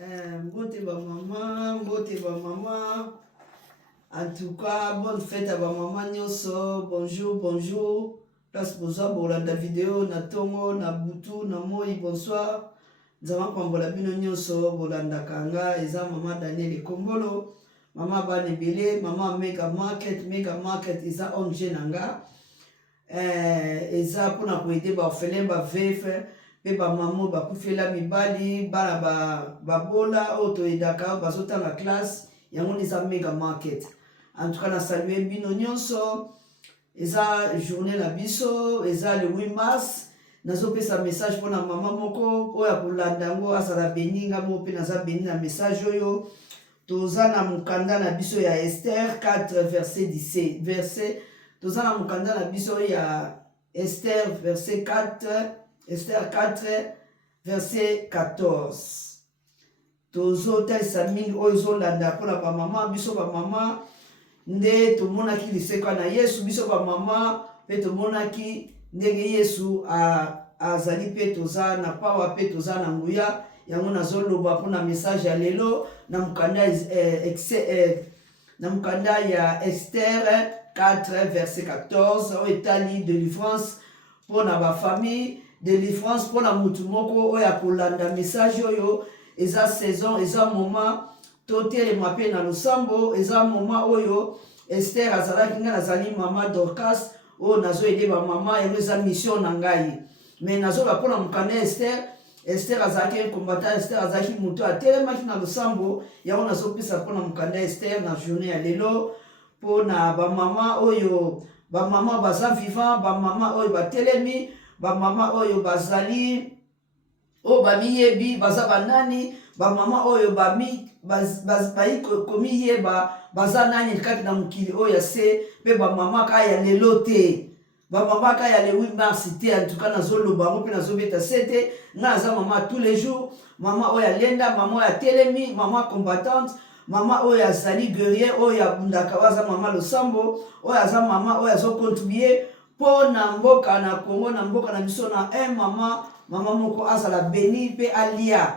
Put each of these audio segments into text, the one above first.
Mbote ba maman, mbote ba maman. En tout cas, bonne fête à ba maman nyonso. Bonjour, bonjour. Place bonsoir bolanda vidéo na tongo na butu na moi bonsoir. Nzama pambola bino nyonso bolanda kanga eza maman Daniel Kombolo. Maman Banebele, maman Mega Market eza onge nanga. Eza pona ko aider ba orphelin ba veuf pe ba maman ba kufela mibali bana ba bola auto edaka bazotanga classe yango eza Mega Market. En tout cas na saluer bino nyonso. Eza journée na biso, eza le 8 mars. Nazo pesa message pona maman moko oya kolanda ngo asala beninga mo pe naza beni na message oyo. Toza na mukanda na biso ya Esther 4 verset 17 toza na mukanda na biso ya Esther verset 4 Esther 4 verset 14 tozo talisa mingi oyo ezolanda mpona bamama biso bamama nde tomonaki liseka na Yesu biso bamama mpe tomonaki ndenge Yesu azali mpe toza na pawa mpe toza na nguya yango nazoloba mpona message ya lelo na mukanda ya Esther 4 verset 14 oyo etali délivrance mpona bafamille, délivrance mpona mutu moko oyo akolanda message oyo. Eza saison, eza moment totelema mpe na losambo, eza moment oyo Esther azalaki nga nazali mama Dorcas oyo nazoyede bamama yango eza mission na ngai. Mais nazoba mpona mukanda Esther azalaki combattant, Esther azalaki mutu atelemaki na losambo yango nazopesa mpona mukanda Esther na journée ya lelo mpona bamama oyo bamama baza vivant, bamama oyo batelemi, bamama oyo bazali oyo bamiyebi baza banani, bamama oyo bayi komiyeba baza nani kati na mokili oyo ya se mpe bamama kaka ya lelo te, bamama kaka ya le 8 mars te. En tout cas nazoloba yango mpe nazobeta se te nga aza mama tous les jours, mama oyo alenda, mama oyo atelemi, mama combattante, mama oyo azali guerrier oyo abundaka oyo aza mama losambo oyo aza mama oyo azocontribue mpo na mboka na Congo, na mboka na biso na mama moko azala beni mpe alia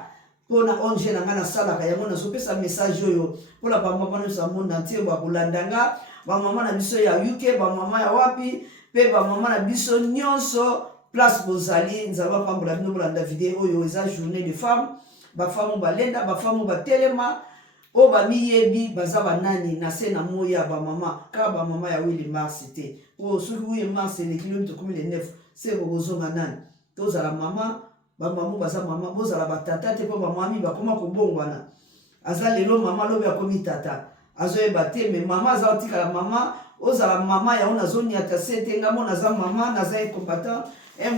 mpona onge na nga nasalaka yango nazopesa message oyo mpona bamama nyonso ya monde entier bakolanda nga, bamama na biso ya UK, bamama ya wapi mpe bamama na biso nyonso place bozali. Nzambe apambola bino bolanda video oyo eza journée de femme, bafemme balenda, bafemme batelema oyo bamiyebi baza banani na se na moi ya bamama kaka bamama ya 8 mars te. Oyo soki 8 mars eleki lobi tokomi le 9 se bokozonga nani tozala mama, bamama baza mama bozala batata te mpo bamami bakoma kobongwana. Aza lelo mama lobi akomi tata azoyeba te, me mama aza otikala mama ozala mama yango nazoniata se te ngamo naza mama naza incombatant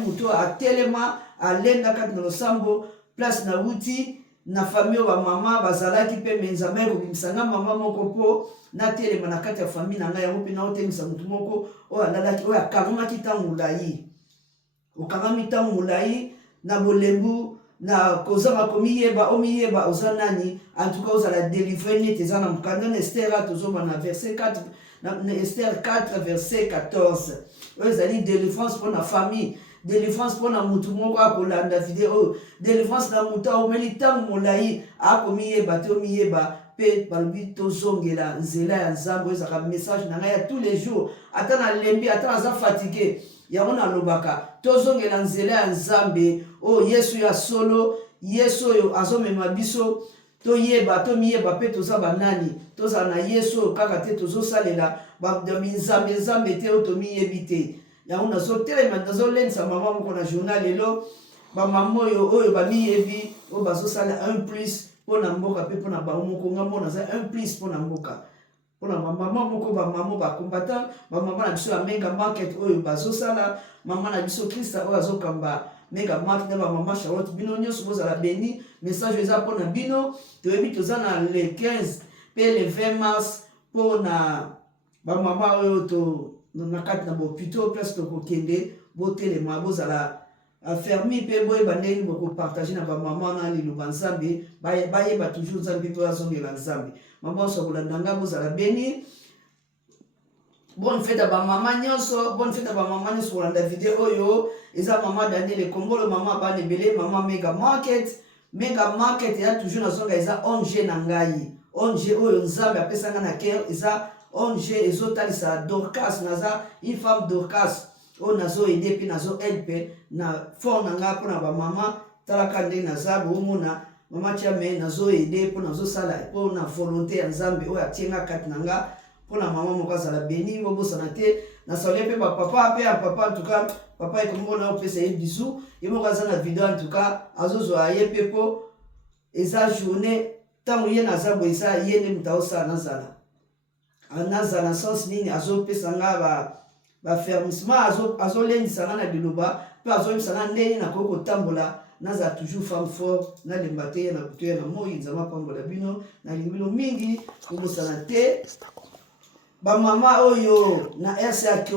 mutu atelema alenda kati na losambo place na wuti na famille oyo bamama bazalaki mpe me Nzambe ekobimisa nga mama moko mpo natelema na kati ya famille na ngai yango mpe naotemisa mutu moko oyo alalaki oyo akangamaki ntango molai, okangami ntango molai na bolembu na kozanga komiyeba omiyeba oza nani. En tout cas ozala délivre neti eza na mukanda na Esther tozoba na verset 4 na Esther 4 verset 14 oyo ezali délivrance mpona famille, délivrance mpona mutu moko akolanda video oyo, délivrance na mutu aomeli ntango molai akomiyeba te omiyeba mpe balobi tozongela nzela ya Nzambe. Ezaka message na ngai ya tous les jours ata na lembi ata naza fatigué yango nalobaka tozongela nzela ya Nzambe oyo Yesu ya solo, Yesu oyo azomema biso toyeba tomiyeba mpe toza banani tozala na Yesu oyo kaka te tozosalela Nzambe te oyo tomiyebi te. Yango nazotelema nazolendisa mama moko na journal lelo bamama oyo bamiyebi oyo bazosala un plus mpona mboka mpe mpona bango moko nga mona aza un plus mpona mboka mpona bamama moko bamama bacombatant, bamama na biso ya Mega Market oyo bazosala, mama na biso Krista oyo azokamba Mega Market na bamama Charlotte bino nyonso bozala beni. Message eza mpona bino, toyebi toza na le 15 mpe le 20 mars mpona bamama oyo na kati na bopito place tokokende botelema bozala affermi mpe boyeba ndenge bokopartage na bamama na liloba Nzambe bayeba toujours Nzambe mpe bazongela Nzambe. Mama nyonso akolanda nga bozala beni. Bonne fête à bamama nyonso, bonne fête à bamama nyonso kolanda video oyo eza mama Daniel Kombolo, mama Banebele, mama Mega Market, menga market ya toujours nazonga eza ONG na ngai ONG oyo nzambe apesanga na cœur eza ONG ezotalisa Dorcas naza une femme Dorcas oyo nazo aider pe nazo help na fond na nga mpona bamama talaka ndenge naza bomona mama Tiame nazo aider mpo nazosala mpo na volonté ya nzambe oyo atienga kati na nga mpona mama moko azala beni bobosana te nasalie mpe bapapa pe ya papa en tout cas papa ekomona opesa ye bisu ye moko aza na video en tout cas azozwa ye mpe mpo eza journée ntango ye naza boye eza ye nde moto aosala nazala sens nini azopesa nga bafermissement azolendisa nga na liloba mpe azoyebisa nga ndenge nakoki kotambola nazala toujours femme fort nalemba te ye na kutu ye na moi nzambe apambola bino nalingi bino mingi kobosana te bamama oyo na RC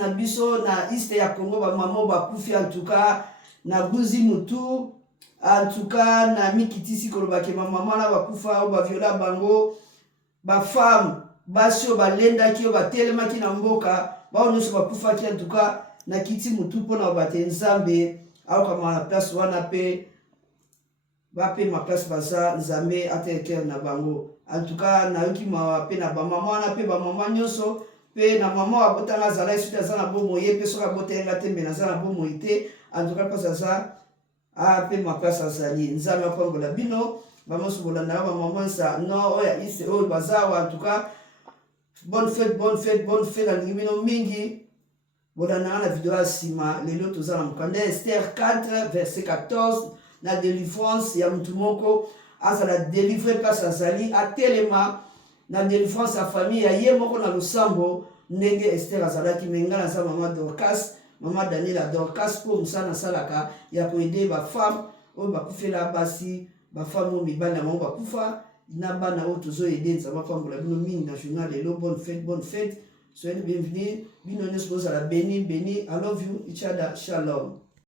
na biso na este ya Congo bamama bakufi en tout cas na Guzi Mutu en tout cas na Mikitisi kolobaki bamama na bakufa oyo baviola bango bafemme basi oyo balendaki oyo batelemaki na mboka bao nyonso bakufaki en tout cas na kiti Mutu mpona bate nzambe aokama na place wana mpe bapema place baza nzambe atelekere na bango en tout cas nayoki mawa mpe na bamama wana mpe bamama nyonso mpe na mama abotanga azala esuki aza na bomoi ye mpe soki abotenga te mbe naza na bomoi te en tout cas place aza apema place azali nzambe apambola bino bamoso bolandaka bamama nsa no oyo ya ise oyo baza awa en tout cas bonne fête nalingi bino mingi bolandaka na video ya nsima lelo toza na mokanda Esther 4 verset 14 na délivrance ya mutu moko azala délivre place azali atelema na délivrance ya famille ya ye moko na losambo ndenge Esther azalaki menga naza mama Dorcas mama Daniela Dorcas mpo mosala nasalaka ya koede bafemme oyo bakufela basi bafemme oyo mibali na bango bakufa na bana oyo tozoede nzambe apambola bino mingi na journal lelo bonne fête soyez bienvenue bino nyonso bozala béni I love you each other shalom.